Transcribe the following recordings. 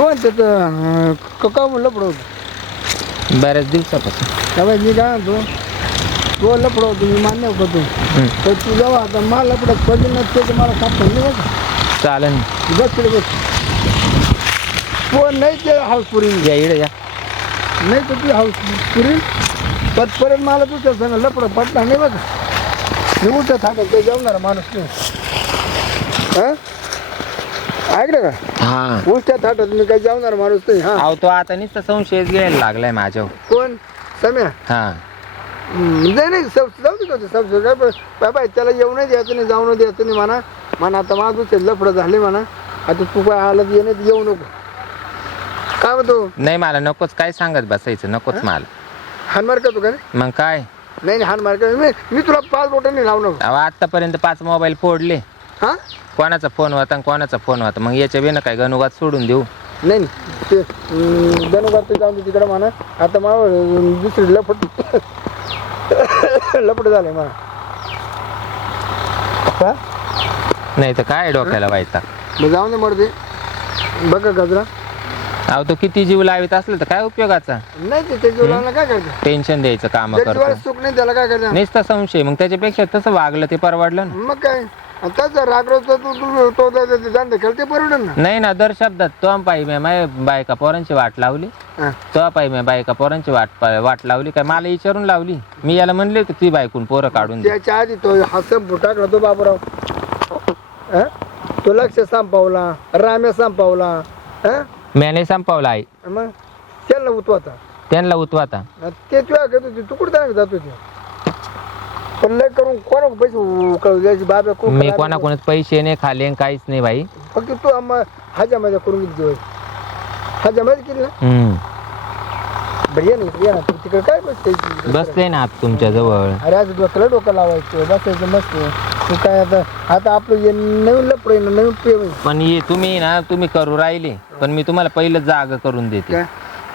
कोण त्याचं का लपड होतं बऱ्याच दिवसापासून. तेव्हा मी काय म्हणतो? तो लपड होतो मी मान्य करतो हं. तर तू जेव्हा आता मला लपडत पडली ना त्याचं मला सापडलं नाही बघ चालेल बस तिकडे बस. तो नाही ते हाऊस पुरील या इकडे या. नाही तर ती हाऊस पुरील पण परत मला तुझ्या सांग लपड पडला नाही बघ मी उठत थांबत ते जेवणार माणूस नाही. हा? ऐकलं का? हा. उष्ट्या थाटात मी काही जेवणार माणूस नाही हा. अहो तो आता नुसता संशयच घ्यायला लागलाय माझ्यावर. कोण? सम्या? हा. हम्म, नाही नाही सब जाऊ दे जाऊ दे, सब सब काय पण बाबा त्याला येऊ नाही द्यायचं नाही जाऊ नाही द्यायचं नाही म्हणा. म्हणा आता माझं ते लफडं झाले म्हणा. आता तू काय आलं ये नाही येऊ नको. काय म्हणतो? नाही मला नकोच काय सांगत बसायचं नकोच मला. हानमार का तू का नाही? मग काय? नाही नाही हानमार का? मी मी तुला पाच बोटांनी लावू नको अहो आतापर्यंत पाच मोबाईल फोडले. हा? कोणाचा फोन होता आणि कोणाचा फोन होता? मग याच्या बिना काय गणुगात सोडून देऊ? नाही नाही. ते ते जाऊन तिकडं म्हणा. आता मला दुसरी लफट लफट झालंय म्हणा. हा नाही तर काय डोक्याला व्हायचा मग जाऊन दे मरते बघा गजरा. अहो तो किती जीव लावित असलं तर काय उपयोगाचा? नाही ते त्याच्या जीवनाला काय करते टेन्शन द्यायचं काम त्याच्या जीवाला करतो सुख नाही त्याला काय करणार नुसता संशय. मग त्याच्यापेक्षा तसं वागलं ते परवडलं ना. मग काय? त्याचा रागरोज तू तू तो जाणते खेळते परवडन ना. नाही ना दर शब्दात तो पायी मी माझ्या बायका पोरांची वाट लावली. हा. तो पायी मी बायका पोरांची वाट पा- वाट लावली. काय मला विचारून लावली. मी याला म्हणले होते ती बायकून पोरं काढून दे. त्याच्या आधी तो हसन टाकला तो बाबूराव. हा? तो लक्ष संपवला राम्या संपवला हा? म्याने संपवला आई. मग? त्याला उतवाता त्यांना उतवाता ते तुला घेत होती तू कुठे जाणार जात होती? पण लय करून कोणा पैसे उकळू? द्यायची बाबा कोण मी कोणाकोणाच पैसे नाही खाले आणि काहीच नाही बाई फक्त तू आम्हा हजा मजा करून गेली होय हजा केली ना? हम्म. बरं ये ना ये ना. तू तिकडे काय बसते बसले ना आता तुमच्या जवळ अरे आज डोक्याला डोकं लावायचं. बसायचं मस्त. तू काय आता आता आपलं हे नवीन लपड नवीन प्रेम आहे. पण ये तुम्ही ना तुम्ही करू राहिले. पण मी तुम्हाला पहिलं जाग करून देते. काय?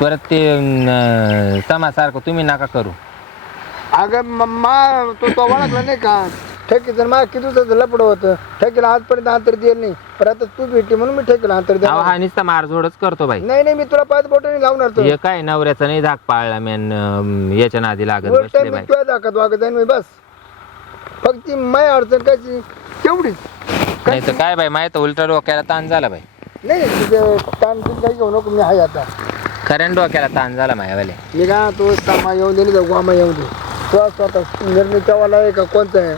परत ते अं, समासारखं तुम्ही नका करू. अगं म- मा तो तो ओळखला नाही का? ठेकीचं मा किती दिवसाचं लपड होतं? ठेकीला आजपर्यंत अंतर दिलं नाही. पण आता तू भेटी म्हणून मी ठेकीला अंतर अहो द्या हा नुसता मारझोडच करतो बाई. नाही नाही मी तुला पाच बोटाने लावणार तो हे काय नवऱ्याचा नाही धाक पाळला मेन याच्या नादी लागत गोष्ट बसले मी बाई. तुला दाखवत वागत आहे मी बस. फक्त ती माय अडचण कशी? तेवढीच नाही तर काय बाई माहीत उलटा डोक्याला ताण झाला बाई. नाही नाही, तुझं ताण तू काही घेऊ नको मी आहे आता. खऱ्यान डोक्याला ताण झाला मायावाले. मी का तो सामा येऊन दे गोमा येऊन दे. तो स्वतः निर्णय केव्हा आहे का? कोणता आहे?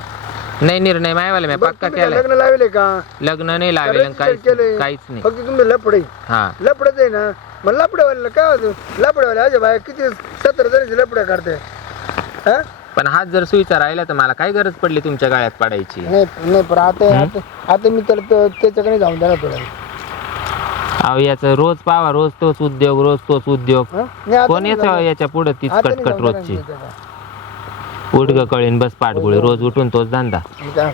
नाही निर्णय मायावाले मी बरं, पक्का तुम्ही काय केलाय. लग्न लावले का? लग्न नाही लावेल आणि काहीच केलंय? काहीच नाही. फक्त तुम्ही लपडे हा. लपडच आहे ना? मग लपडेवाले काय होतं? लपडेवाले अजय बाय किती सतरा जणीचे लपडे काढते. हा? पण हात जर सुईचा राहिला तर मला काय गरज पडली तुमच्या गाळ्यात पडायची? नाही नाही पण आता आता आता मी त्याला तो- त्याच्याकडे जाऊन तुला अहो याचं रोज पावा रोज तोच उद्योग रोज तोच उद्योग. हा? नाही, आता कोण नाही येतं जाणार. याच्यापुढे तीच आता नाही कटकट जाणार रोजची? त्याला. उडग कळीन बस पाठगोळी रोज उठून तोच धंदा. मी काय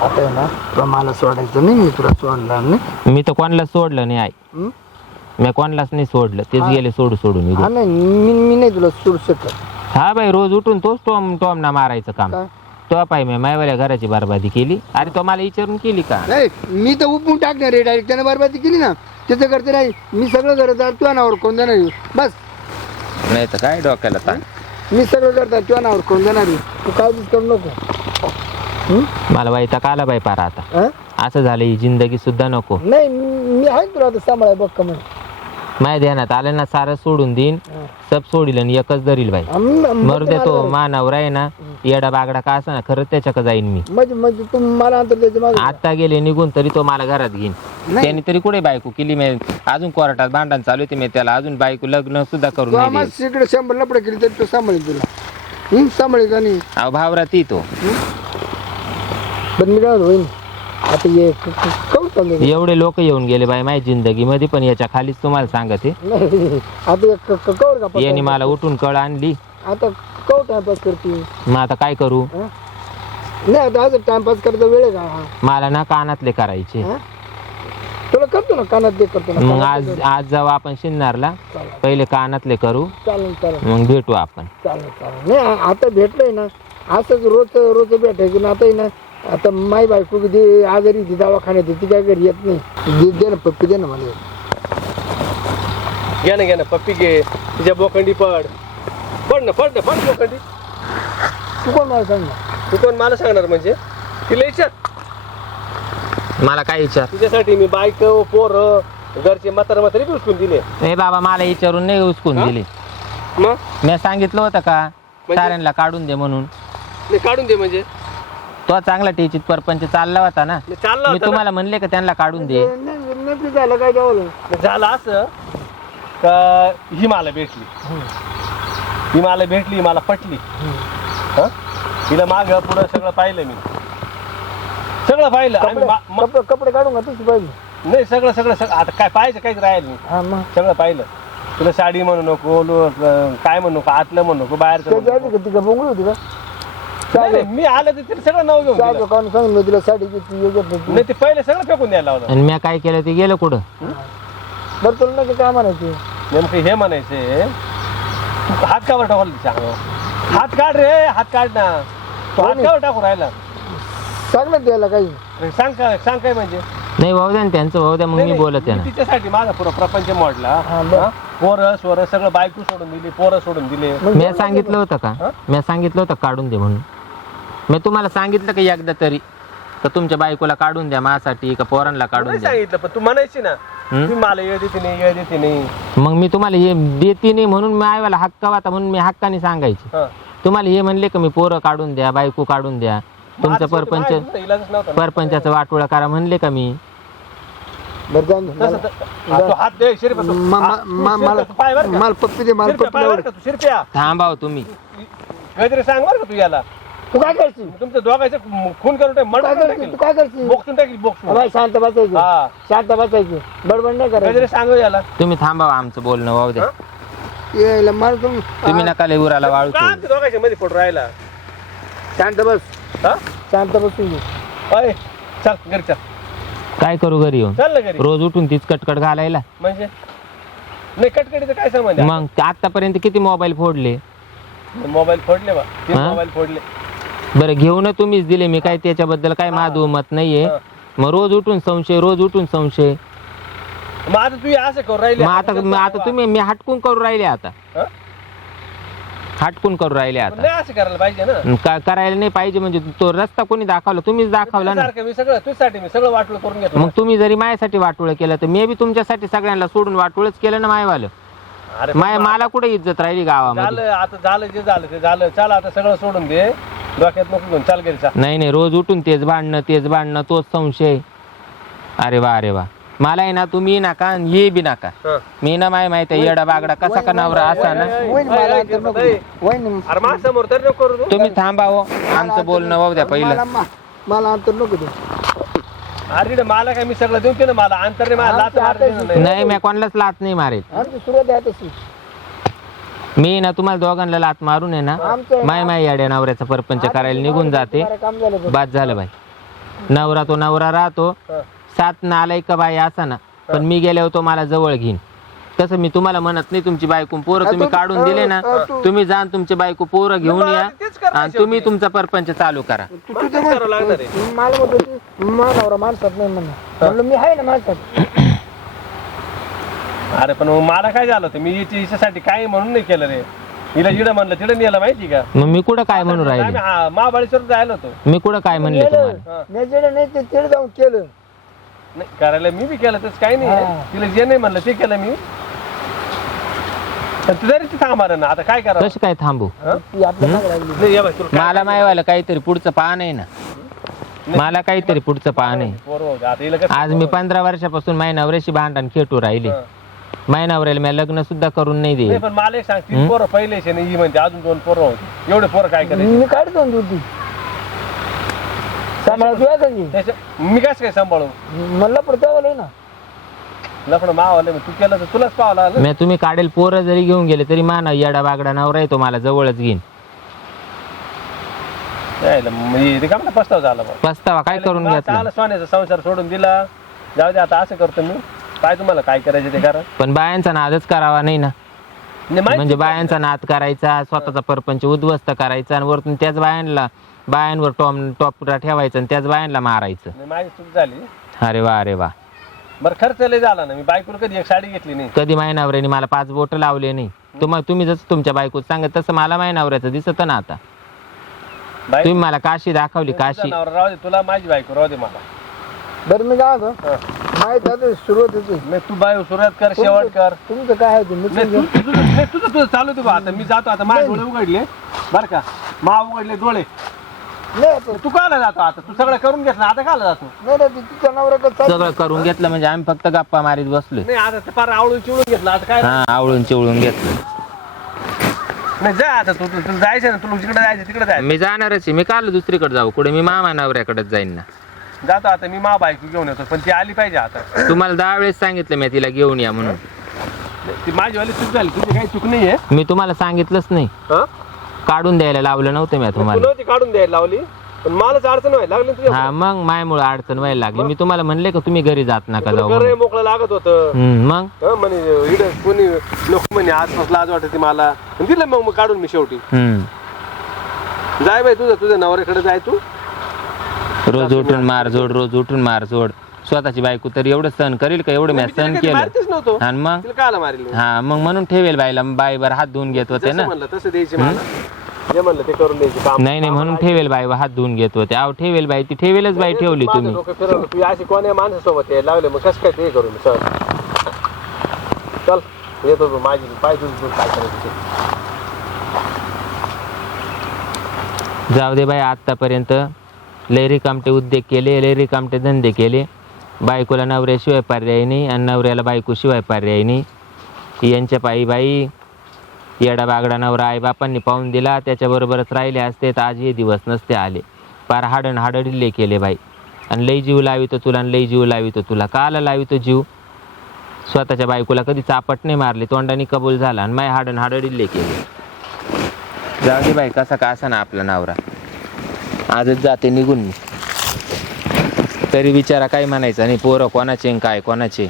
आता आहे ना तुला मला सोडायचं नाही मी तुला सोडणार नाही. मी तर कोणाला सोडलं नाही आई. हं? मी कोणालाच नाही सोडलं तेच गेले सोडू सोडून हा नाही मी मी नाही तुला सोडू शकत. हा बाई रोज उठून तोच टॉम टॉम ना मारायचं काम. काय? तो पाय मी मायवाल्या घराची बरबादी केली. अरे तो मला विचारून केली का? नाही मी तर उपवून टाकणार रे डायरेक्ट त्याने बरबादी केली ना. त्याचं करते नाही मी सगळं करत तुझ्या नावावर कोण देणार आहे? बस. नाही तर काय डोक्याला ताण? मी सगळं करतात तुझ्या नावावर कोण देणार आहे? तू काळजीच करू नको हं? मला वैताग आला बाई पारा आता हा? असं झालं ही जिंदगी सुद्धा नको नाही मी मी आहे तुला आता सांभाळाय बघ का म्हणे माझ्या ध्यानात आलं ना सारं सोडून देईन. सब सोडील आणि एकच धरील बाई. मरू दे तो मानावर आहे ना येडा बागडा का असं ना खरंच त्याच्याकडे जाईन मी. म्हणजे म्हणजे तू मला अंतर द्यायचं माझं आता गेले निघून तरी तो मला घरात घेईन. त्याने तरी कुठे बायको केली मी? अजून कोर्टात भांडण चालू होते मी त्याला. अजून बायको लग्न सुद्धा करून नाही. तिकडे शंभर लपडे केली तरी तो सांभाळेल तुला. हं? सांभाळेल का नाही? अहो भावरा ती तो. पण मी काय वहिनी, आता ये. क- क- एवढे लोक येऊन गेले बाई माझ्या जिंदगी मध्ये पण याच्या खालीच तुम्हाला सांगते. नाही आता एक क- क- कवर का पत्ता? यांनी मला उठून कळ आणली. आता कवर टाइमपास करते. मग आता काय करू? हं? नाही आता आज टाइमपास करायचा वेळ आहे का? हा? मला ना कानातले करायचे. हं? तुला करतो ना कानात दे करतो ना मग आज आज जाऊ आपण शिन्नारला. चालेल. पहिले कानातले करू. चालेल चालेल. मग भेटू आपण. चालेल चालेल. नाही आ- आता भेटलंय ना. असंच रोज रोज भेटायचं ना आता आहे ना. आता माय बायको दे आजारी ती दवाखान्यात आहे, ती काय घरी येत नाही. दे- दे ना पप्पी दे ना मला. घे ना घे ना पप्पी घे. तिच्या बोखंडी पड. पड ना पड ना पड बोखंडी तू कोण मला सांग ना तू कोण मला सांगणार म्हणजे? तिला विचार. मला काय विचार? तिच्यासाठी मी बायक पोर घरचे म्हातारा म्हातारी बी उचकून दिले. ए बाबा मला विचारून नाही उचकून हा? दिली. मग? मी सांगितलं होतं का म्हणजे? साऱ्यांना काढून दे म्हणून. नाही काढून दे म्हणजे. तो चांगला टीचित परपंच चालला होता ना. चालला मी होता ना. तुम्हाला म्हणले का त्यांना काढून दे. झालं काय झालं असं का ही मला भेटली. ही मला भेटली ही मला पटली. हं? तिला माग पुढं सगळं पाहिलं मी. सगळं पाहिलं. आम्ही कपडे मा- मा- कपडे कपडे काढून का तुझी पाहिजे नाही सगळं सगळं सगळं आता काय पाहायचं काहीच राहील नाही. हा मग? सगळं पाहिलं. तुला साडी म्हणू नको लो- काय म्हणू नको आतलं म्हणू नको बाहेरचं म्हणू त्याची नको. आधी का ती का बोंगळी होती का? नाही, नाही, मी आलं तर तिला सगळं नाव घेऊन दिलं. काढून सांगितलं तिला साडी घेतली हे घेतली. नाही ते पहिले सगळं फेकून द्यायला लावलं. आणि मी काय केलं ते गेलं कुठं? बरं तुला नाही काय म्हणायचे? नेमकं हे म्हणायचे हात कावर टाकला सांग हात काढ रे हात काढ ना. तू हात कावर टाकू राहिला. सांग ना द्यायला काही. अरे सांग काय सांग काय म्हणजे? नाही भाऊ द्या ना त्यांचं भाऊ द्या मग नाही, मी नाही, बोलत आहे मी ना तिच्यासाठी माझा पुरा प्रपंच मोडला. हा, बरं. हा? पोरं स्वर सगळं बायको सोडून दिली पोरं सोडून दिले. मग मी सांगितलं होतं? का? मी सांगितलं होतं काढून दे म्हणून. मी तुम्हाला सांगितलं का एकदा तरी का तुमच्या बायकोला काढून द्या माझ्यासाठी का पोरांना काढून नाही द्या सांगितलं पण तू म्हणायची ना? तुम्ही मला येळ देते नाही येळ देते नाही मग मी तुम्हाला हे देते नाही म्हणून मी आईवाला हक्का होता म्हणून मी हक्काने सांगायचे हा. तुम्हाला हे म्हणले का मी पोरं काढून द्या बायको काढून द्या तुमचं माझं परपंच माझं इलाजच नव्हता ना. परपंचाचं वाटोळा करा म्हणले का मी बरं जाऊन दे. तसं तर- हा, तू हात दे शिरप्या तू. म- हा, म- तू म- शिरप्या, मला तू पाय बरं का? मला पप्पी दे मला पप्पी पाय बरं आवड का तू शिरप्या थांबाव तुम्ही काहीतरी सांग बरं का तू याला तू काय करशील? तुमच्या दोघांचं खून करून टाक तू मर्डर काय करून करशील? तू काय करशील? बोक्सून टाकील बोक्सून बाई शांत बसायची. हा. शांत बसायची. बडबड नाही काहीतरी करायची सांगू याला. तुम्ही थांबावं आमचं बोलणं वाहू द्या यायला तुम तुम्ही नका लय उराला वाळू का आमच्या दोघांच्या मध्ये फोटो राहिला शांत बस. हा? शांत बसून घे. अय चल घरी चल. काय करू घरी येऊन? चल ना घरी. रोज उठून तीच कटकट घालायला. म्हणजे? नाही कटकडीचं काय आहे? मग आतापर्यंत किती मोबाईल फोडले? मोबाईल फोडले बा. तीन हा? मोबाईल फोडले. बरं घेऊन तुम्हीच दिले. मी काय त्याच्याबद्दल काय माझं मत नाहीये. मग रोज उठून संशय रोज उठून संशय. मग आता तू असं करू राहिले. मग आता मग आता तुम्ही मी हटकून करू राहिले आता. हा? हटकून करू राहिले आता. नाही असं करायला पाहिजे ना. का- करायला नाही पाहिजे म्हणजे तो रस्ता कोणी दाखवला तुम्हीच दाखवला ना. सारखं मी सगळं तुझ्यासाठी मी सगळं वाटलं करून घेतो मग तुम्ही जरी माझ्यासाठी वाटोळ केलं तर मी बी तुमच्यासाठी सगळ्यांना सोडून वाटोळच केलं ना मायवालं. अरे माय मला कुठे इज्जत राहिली गावामध्ये? झालं आता झालं जे झालं ते झालं. चल आता सगळं सोडून दे. डोक्यात नको घेऊन चाल घरी चाल नाही नाही रोज उठून तेच भांडणं तेच भांडणं तोच संशय. अरे वा अरे वा. मला आहे ना तुम्ही नका आणि ये बी नका. हं. मी ना माय माहिती आहे, येडा बागडा कसा का नवरा असा ना? वहीन मला अंतर नको. दे. वहीन अरे माझ्यासमोर तर नको करू तू. तुम्ही थांबा हो आमचं बोलणं वाहू द्या पहिलं. मला मा- मला अंतर नको दे अरे मला काय मी सगळं देऊन ते ना मला अंतर रे मला लाथ नाही. नाही मी कोणालाच लात नाही मारेल. आमची सुरुवात आहे तशी. मी ना तुम्हाला दोघांना लात मारून आहे ना आमचं माय माय याड्या नवऱ्याचा परपंच करायला निघून जाते बरं काम झालं बघ. बाद झालं बाई नवरा तो नवरा राहतो हं. सात नालायक का बाई असा ना पण मी गेल्यावर तो मला जवळ घेईन तसं मी तुम्हाला म्हणत नाही तुमची बायको पोरं तुम्ही तू- काढून दिले ना अ, तू- तुम्ही जाण तुमची बायको पोरं घेऊन या तेच करायचं आणि तुम्ही तुमचा परपंच चालू करा तू मला म्हणतो तू माणसात नाही म्हणलं मी आहे ना माणसात अरे पण मग मला काय झालं होतं? मी हिच्या हिच्यासाठी काय म्हणून नाही केलं रे. हिला जिडं म्हणलं तिडं नेलं माहिती का? मग मी कुठं काय म्हणून राहिले? आम्ही हा, महाबळेश्वर जायला होतो. मी कुठं काय म्हणले तुम्हाला? हा. मी जेडे नाही ते तेडे जाऊन केलं. नाही करायला मी बी केलं तसं काही हा. नाही तिला जे नाही म्हणलं ते केलं मी. पण तू थांबणार ना आता काय करावं? कसं काय थांबू? ती आपल्या मागं लागली. नाही ये बाई, तुला काय- मला मायवाला काहीतरी पुढचं पान आहे ना. मला काहीतरी पुढचं आहे. पोरं. आता हिला कसं आज मी पंधरा वर्षापासून माझ्या नवऱ्याशी भांडण खेटू राहिले. हं. माझ्या नवऱ्याला मी लग्न सुद्धा करून नाही दे नाही पण मला एक सांग तीन पोरं पहिलेच आहे ना ही म्हणते अजून दोन पोरं होते. एवढे पोरं काय करायचे? मी काढतो ना ड्युटी सांभाळा तुला सांगी त्याच्या मी कसं काय सांभाळू? म्हणलं पडतो ना. लफडं मावाले तू केलं तर तुलाच पाहावं लागलं. मी तुम्ही काढेल पोरं जरी घेऊन गेले तरी माना येडा बागडा नवरा येतो मला जवळच घेईन. यायला म्हणजे पस्ताव झाला बा. पस्तावा काय करून घेतला? चाल सोन्याचा संसार सोडून दिला. जाऊ दे आता असं करतो मी. काय तुम्हाला काय करायचं ते करा पण बायांचा नादच करावा नाही ना. नाही, माहिती म्हणजे बायांचा नाद करायचा स्वतःचा परपंच उद्ध्वस्त करायचा आणि वरतून त्याच बायांना बायांवर टॉम टॉपरा ठेवायचं आणि त्याच बायांना मारायचं. नाही, माझी चूक झाली. अरे वा अरे वा. बरं खर्च लय झाला ना. मी बायकोला कधी एक साडी घेतली नाही. कधी माझ्या नवऱ्याने मला पाच बोट लावले नाही. तुम्हाला तुम्ही जसं तुमच्या बायकोत सांगत तसं मला माझ्या नवऱ्याचं दिसत ना आता. बायको- तुम्ही मला काशी दाखवली तुझा काशी. नवरा राहू दे तुला माझी बायको राहू दे मला. बरं मी काय होतं हा. माहीत आहे सुरुवात होती. नाही तू बाय सुरुवात कर शेवट कर. तुमचं काय आहे ते? मी नाही तू- तुझं नाही, तुझं तुझं चालू दे बा. आता मी जातो आता माझे डोळे उघडले. बर का? मा उघडले डोळे. नाही आता- तू काला जातो आता? तू सगळं करून घेतलं आता काला जातो? नाही नाही, ते तिच्या नवऱ्याकडे चाल सगळं करून घेतलं म्हणजे आम्ही फक्त गप्पा मारीत बसलोय. नाही आता ते फार आवळून चिवळून घेतलं. आता काय हा आवळून चिवळून घेतलं. नाही जा आता तू तू- तुला जायचं ना तुला जिकडे जायचं तिकडे जायचं मी जाणारच आहे. मी काल दुसरीकडे जाऊ. कुठे? मी मामा नवऱ्याकडेच जाईन ना. जातो आता मी मा बायको घेऊन येतो पण ती आली पाहिजे आता. तुम्हाला दहा वेळेस सांगितलं मी तिला घेऊन या म्हणून. ती माझी वाली चूक झाली तुझी काही चूक नाहीये. मी तुम्हाला सांगितलंच नाही. हा? काढून द्यायला लावलं नव्हतं मी तू तुम्हाला. नव्हती काढून द्यायला लावली पण मलाच अडचण व्हायला लागली ना तुझ्या हा मग मायमुळे अडचण व्हायला लागली. मी तुम्हाला म्हणले का तुम्ही घरी जात नका जाऊ म्हणून. मोकळं लागत होतं. हम्म, मग? हं, म्हणे कोणी नको म्हणे आसपास लाज वाटते मला. आणि दिलं मग मग काढून मी शेवटी. हम्म. जाय बाई तुझं तुझ्या नवऱ्याकडे जाय तू. रोज उठून मार जोड रोज उठून मार जोड. स्वतःची बायको तर एवढं सहन करील का? एवढं मी सहन केलं? नव्हतो. आणि मग? तिला मारेल? हा मग म्हणून ठेवेल बाईला बाईवर हात धुवून घेत होते ना. म्हणलं तसं द्यायची मला. जे म्हणलं ते करून द्यायची काम. नाही नाही म्हणून ठेवेल बाईवर हात धुवून घेत होते. अहो ठेवेल बाई ती ठेवेलच बाई ठेवली तुम्ही. डोकं फिरवलं. तू अशी कोण्या माणसासोबत यायला लागले? मग कसं काय ते करून चल. चल येतो तू. माझी पाय तुझी तू काय करायचं ते. जाऊ दे बाई आत्तापर्यंत. लय कामटे उद्योग केले लय कामटे धंदे केले. बायकोला नवऱ्याशिवाय पर्याय नाही आणि नवऱ्याला बायकोशिवाय पर्याय नाही. यांच्या पायी बाई येडा बागडा नवरा आई बापांनी पाहून दिला त्याच्याबरोबरच राहिले असते तर आज हे दिवस नसते आले. पार हाडण हाडडिल्ले केले बाई. आणि लई जीव लावितो तुला आणि लई जीव लावितो तुला. काला लावितो जीव? स्वतःच्या बायकोला कधी चापट नाही मारली तोंडाने कबूल झाला आणि माय हाडण हाडडिल्ले केले. जाऊ दे बाई कसा का असा ना आपला नवरा? आजच जाते निघून मी. तरी विचारा काय म्हणायचा आणि पोरं कोणाचे काय कोणाचे.